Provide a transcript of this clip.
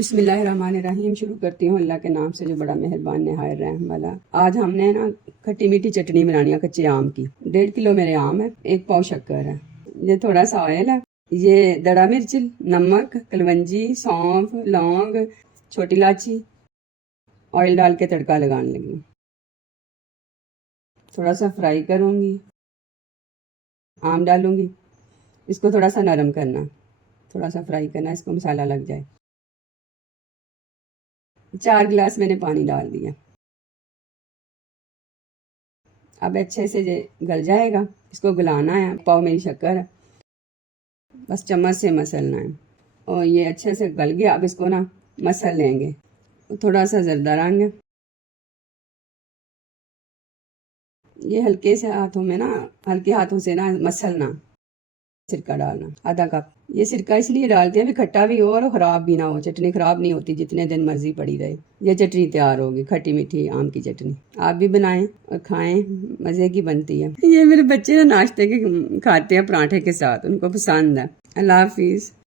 बिस्मिल्लाहिर्रहमानिर्रहीम। शुरू करती हूँ अल्लाह के नाम से जो बड़ा मेहरबान नहायत रहम वाला। आज हमने ना खट्टी मीठी चटनी बनानी है कच्चे आम की। 1.5 किलो मेरे आम है, 1 पाव शक्कर है, ये थोड़ा सा ऑयल है, ये दड़ा मिर्च, नमक, कलवंजी, सौंफ, लौंग, छोटी इलायची, ऑयल डाल के तड़का लगाने लगी। थोड़ा सा फ्राई करूँगी, आम डालूंगी, इसको थोड़ा सा नरम करना, थोड़ा सा फ्राई करना, इसको मसाला लग जाए। 4 गिलास मैंने पानी डाल दिया। अब अच्छे से ये गल जाएगा, इसको गलाना है। पाव मेरी शक्कर है, बस चम्मच से मसलना है और ये अच्छे से गल गया। अब इसको ना मसल लेंगे, थोड़ा सा जरदा रंग है, ये हल्के से हाथों में ना, हल्के हाथों से ना मसलना। सिरका डालना आधा कप। ये सिरका इसलिए डालते हैं भी खट्टा भी हो और ख़राब भी ना हो। चटनी ख़राब नहीं होती, जितने दिन मर्जी पड़ी रहे। ये चटनी तैयार होगी, खट्टी मीठी आम की चटनी। आप भी बनाएं और खाएं, मज़े की बनती है। ये मेरे बच्चे ना नाश्ते के खाते हैं पराठे के साथ, उनको पसंद है। अल्लाह हाफिज़।